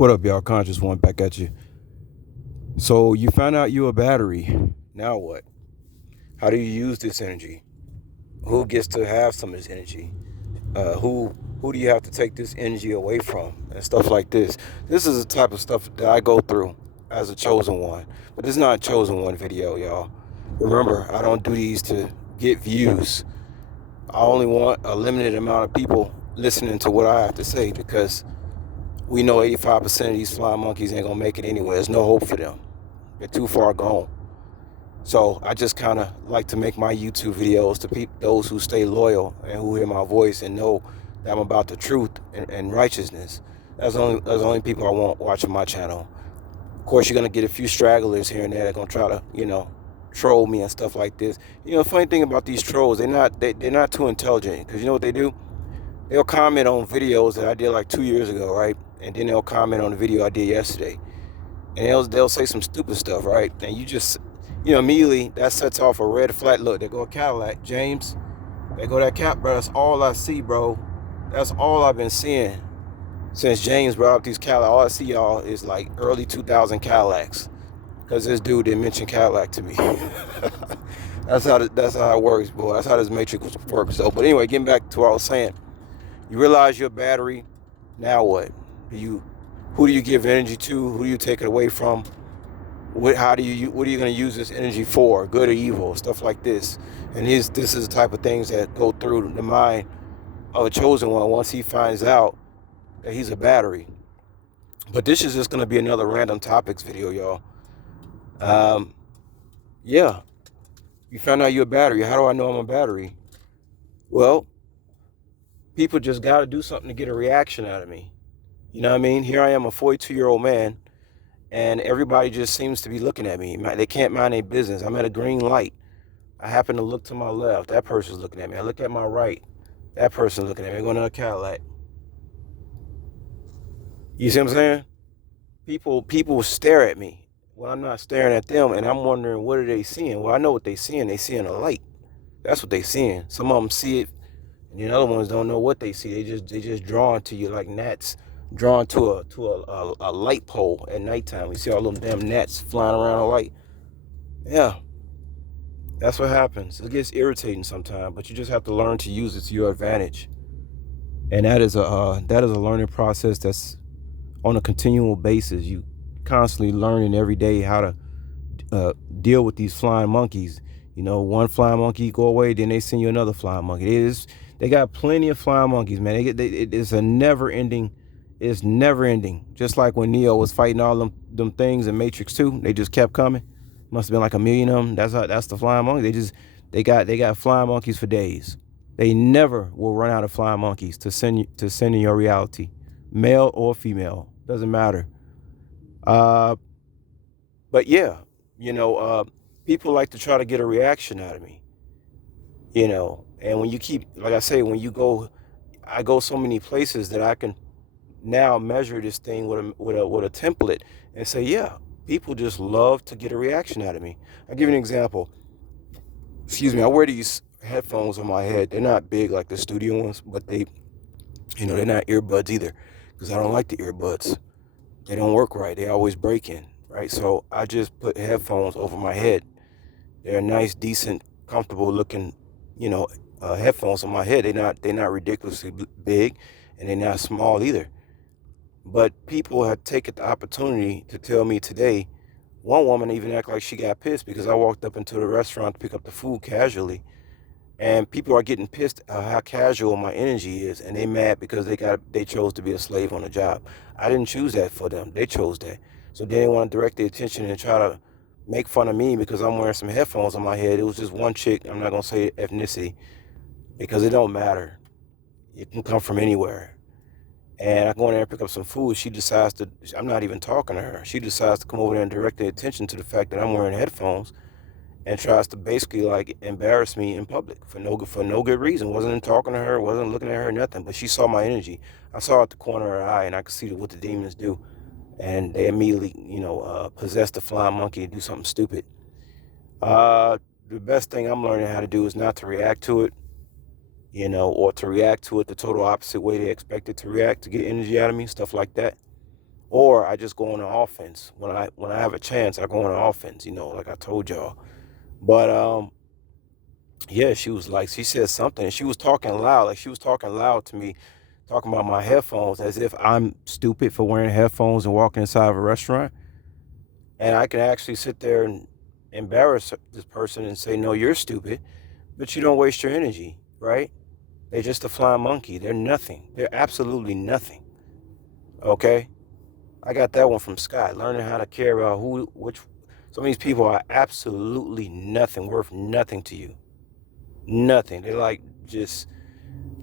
What up, y'all? Conscious One back at you. So you found out you're a battery. Now what? How do you use this energy? Who gets to have some of this energy? Who do you have to take this energy away from? And stuff like this. This is the type of stuff that I go through as a chosen one. But this is not a chosen one video, y'all. Remember, I don't do these to get views. I only want a limited amount of people listening to what I have to say because we know 85% of these flying monkeys ain't gonna make it anywhere. There's no hope for them. They're too far gone. So I just kind of like to make my YouTube videos to those who stay loyal and who hear my voice and know that I'm about the truth and righteousness. That's the only people I want watching my channel. Of course, you're gonna get a few stragglers here and there that gonna try to, troll me and stuff like this. The funny thing about these trolls, they're not too intelligent because you know what they do? They'll comment on videos that I did like 2 years ago, right? And then they'll comment on the video I did yesterday, and they'll say some stupid stuff, right? And you just, immediately that sets off a red flag. Look, they go Cadillac, James. They go that cap, bro. That's all I see, bro. That's all I've been seeing since James brought up these Cadillac. All I see, y'all, is like early 2000 Cadillacs, because this dude didn't mention Cadillac to me. That's how it works, boy. That's how this matrix works. So, but anyway, getting back to what I was saying, you realize your battery. Now what? Who do you give energy to? Who do you take it away from? What are you going to use this energy for? Good or evil? Stuff like this. And this is the type of things that go through the mind of a chosen one once he finds out that he's a battery. But this is just going to be another random topics video, y'all. Yeah, you found out you're a battery. How do I know I'm a battery? Well, people just got to do something to get a reaction out of me. You know what I mean? Here I am, a 42-year-old man, and everybody just seems to be looking at me. They can't mind their business. I'm at a green light. I happen to look to my left. That person's looking at me. I look at my right. That person's looking at me. I go to a Cadillac. You see what I'm saying? People stare at me when I'm not staring at them, and I'm wondering, what are they seeing? Well, I know what they're seeing. They're seeing a light. That's what they're seeing. Some of them see it, and the other ones don't know what they see. They just drawn to you like gnats drawn to a light pole at nighttime. You see all them damn gnats flying around a light. Yeah, that's what happens. It gets irritating sometimes, but you just have to learn to use it to your advantage. And that is a learning process that's on a continual basis. You constantly learning every day how to deal with these flying monkeys. One flying monkey go away, then they send you another flying monkey. They got plenty of flying monkeys, man. It's a never ending. It's never ending. Just like when Neo was fighting all them things in Matrix 2, they just kept coming. Must have been like a million of them. That's the flying monkey. They got flying monkeys for days. They never will run out of flying monkeys to send in your reality, male or female, doesn't matter. But yeah, people like to try to get a reaction out of me, and when you keep, like I say, I go so many places that I can now measure this thing with a template and say, yeah, people just love to get a reaction out of me. I'll give you an example. Excuse me, I wear these headphones on my head. They're not big like the studio ones, but they're not earbuds either, because I don't like the earbuds. They don't work right. They always break in, right? So I just put headphones over my head. They're nice, decent, comfortable looking, headphones on my head. They're not ridiculously big, and they're not small either. But people have taken the opportunity to tell me today. One woman even acted like she got pissed because I walked up into the restaurant to pick up the food casually, and people are getting pissed at how casual my energy is, and they mad because they chose to be a slave on the job. I didn't choose that for them. They chose that. So they want to direct their attention and try to make fun of me because I'm wearing some headphones on my head. It was just one chick. I'm not gonna say ethnicity because it don't matter. It can come from anywhere. And I go in there and pick up some food. I'm not even talking to her. She decides to come over there and direct their attention to the fact that I'm wearing headphones, and tries to basically like embarrass me in public for no good reason. Wasn't talking to her, wasn't looking at her, nothing. But she saw my energy. I saw at the corner of her eye, and I could see what the demons do. And they immediately, possess the flying monkey and do something stupid. The best thing I'm learning how to do is not to react to it, or to react to it the total opposite way they expect it to react to get energy out of me, stuff like that. or I just go on the offense. When I have a chance, I go on the offense, like I told y'all. But yeah, she said something, and she was talking loud, like she was talking loud to me, talking about my headphones as if I'm stupid for wearing headphones and walking inside of a restaurant. And I can actually sit there and embarrass this person and say, no, you're stupid, but you don't waste your energy, right? They're just a flying monkey. They're nothing. They're absolutely nothing. Okay? I got that one from Scott, learning how to care about which. Some of these people are absolutely nothing, worth nothing to you. Nothing. They're like just,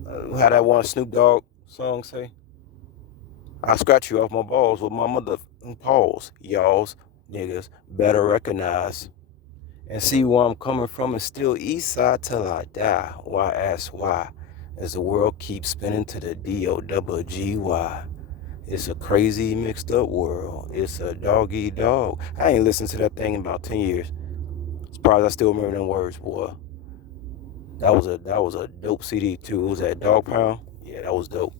how that one Snoop Dogg song say? I scratch you off my balls with my mother paws. Y'all's niggas better recognize and see where I'm coming from, and still east side till I die. Why ask why? As the world keeps spinning to the DOGGY. It's a crazy mixed up world. It's a dog eat dog. I ain't listened to that thing in about 10 years. Surprised I still remember them words, boy. That was a dope CD too. What was that, Dog Pound? Yeah, that was dope.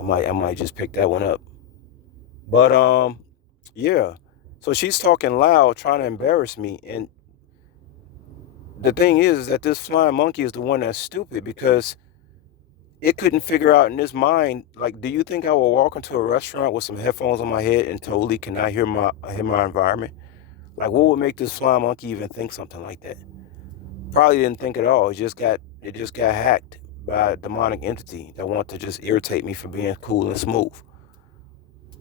I might just pick that one up. But yeah. So she's talking loud, trying to embarrass me, and the thing is that this flying monkey is the one that's stupid, because it couldn't figure out in its mind, like, do you think I will walk into a restaurant with some headphones on my head and totally cannot hear my environment? Like, what would make this flying monkey even think something like that? Probably didn't think at all. It just got hacked by a demonic entity that want to just irritate me for being cool and smooth.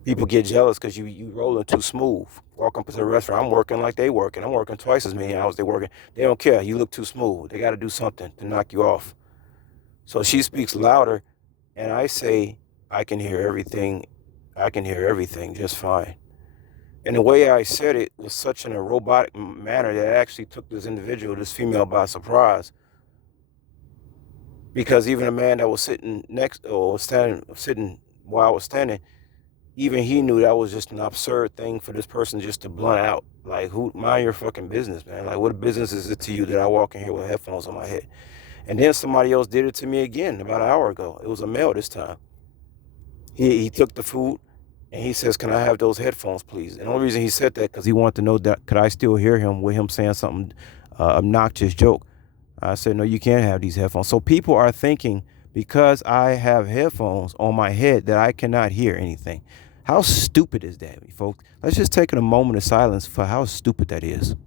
People get jealous because you rolling too smooth. Walk up to the restaurant, I'm working like they working. I'm working twice as many hours they working. They don't care. You look too smooth. They got to do something to knock you off. So she speaks louder, and I say, I can hear everything. I can hear everything just fine. And the way I said it was such in a robotic manner that it actually took this individual, this female, by surprise. Because even a man that was sitting next, or sitting while I was standing, even he knew that was just an absurd thing for this person just to blunt out. Like, who, mind your fucking business, man. Like, what business is it to you that I walk in here with headphones on my head? And then somebody else did it to me again about an hour ago. It was a male this time. He took the food, and he says, "Can I have those headphones, please?" And the only reason he said that because he wanted to know that could I still hear him with him saying something obnoxious joke. I said, "No, you can't have these headphones." So people are thinking because I have headphones on my head that I cannot hear anything. How stupid is that, folks? Let's just take a moment of silence for how stupid that is.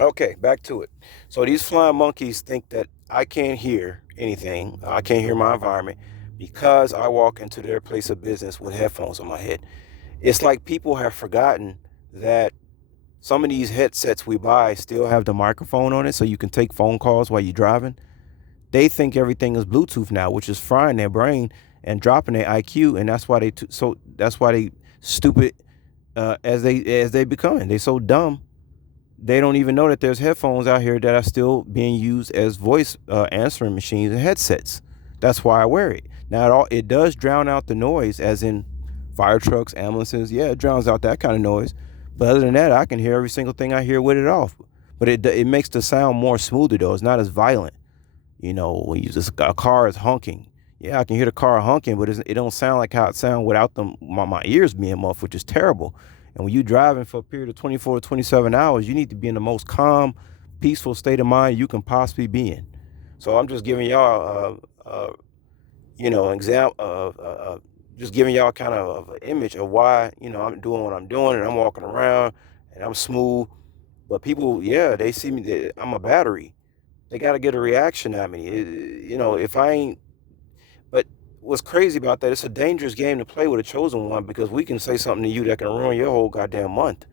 Okay, back to it. So these flying monkeys think that I can't hear anything. I can't hear my environment because I walk into their place of business with headphones on my head. It's like people have forgotten that some of these headsets we buy still have the microphone on it so you can take phone calls while you're driving. They think everything is Bluetooth now, which is frying their brain and dropping their IQ, and that's why they stupid as they becoming. They so dumb they don't even know that there's headphones out here that are still being used as voice answering machines and headsets. That's why I wear it. Now it does drown out the noise, as in fire trucks, ambulances. Yeah, it drowns out that kind of noise. But other than that, I can hear every single thing I hear with it off. But it makes the sound more smoother though. It's not as violent. When a car is honking. Yeah, I can hear the car honking, but it don't sound like how it sounds without my ears being muffled, which is terrible. And when you're driving for a period of 24 to 27 hours, you need to be in the most calm, peaceful state of mind you can possibly be in. So I'm just giving y'all, example of, just giving y'all kind of an image of why, I'm doing what I'm doing, and I'm walking around and I'm smooth. But people, yeah, they see me, I'm a battery. They got to get a reaction at me. If I ain't, but what's crazy about that, it's a dangerous game to play with a chosen one, because we can say something to you that can ruin your whole goddamn month.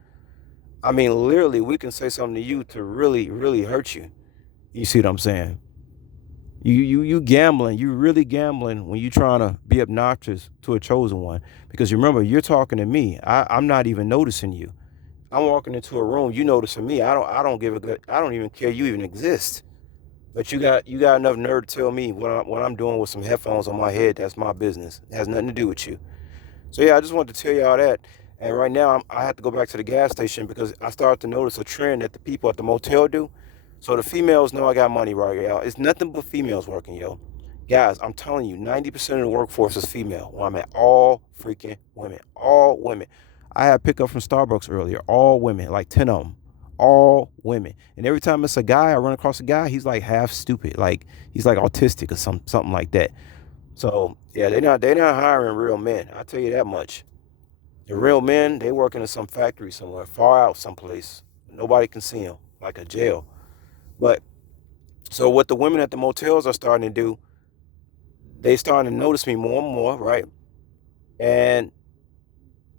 I mean, literally, we can say something to you to really, really hurt you. You see what I'm saying? You gambling. You really gambling when you trying to be obnoxious to a chosen one. Because remember, you're talking to me. I'm not even noticing you. I'm walking into a room. You noticing me. I don't give a good. I don't even care you even exist. But you got enough nerve to tell me what I'm doing with some headphones on my head. That's my business. It has nothing to do with you. So yeah, I just wanted to tell y'all that. And right now I have to go back to the gas station because I started to notice a trend that the people at the motel do. So the females know I got money, right, y'all. It's nothing but females working, yo. Guys, I'm telling you, 90% of the workforce is female. Well, I'm at all freaking women. All women. I had pickup from Starbucks earlier. All women, like 10 of them. All women. And every time it's a guy, I run across a guy, he's like half stupid. Like he's like autistic or something like that. So yeah, they're not hiring real men. I'll tell you that much. The real men, they working in some factory somewhere, far out someplace. Nobody can see them, like a jail. But so what the women at the motels are starting to do, they starting to notice me more and more, right? And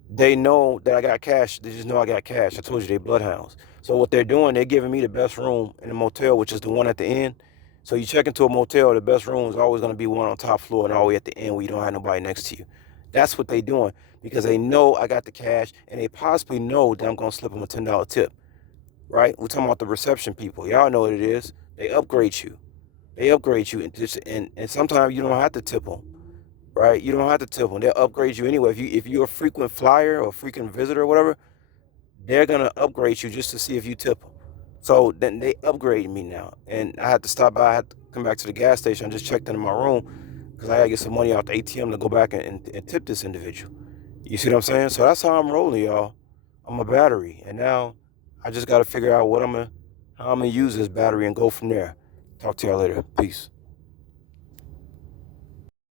they know that I got cash. They just know I got cash. I told you they bloodhounds. So what they're doing, they're giving me the best room in the motel, which is the one at the end. So you check into a motel, the best room is always going to be one on top floor and all the way at the end where you don't have nobody next to you. That's what they're doing because they know I got the cash and they possibly know that I'm going to slip them a $10 tip, right? We're talking about the reception people. Y'all know what it is. They upgrade you. They upgrade you and sometimes you don't have to tip them, right? You don't have to tip them. They'll upgrade you anyway. If you're a frequent flyer or a frequent visitor or whatever, they're gonna upgrade you just to see if you tip them. So then they upgrade me now, and I had to stop by. I had to come back to the gas station. I just checked into my room because I gotta get some money out the ATM to go back and tip this individual. You see what I'm saying? So that's how I'm rolling, y'all. I'm a battery, and now I just gotta figure out how I'm gonna use this battery and go from there. Talk to y'all later. Peace.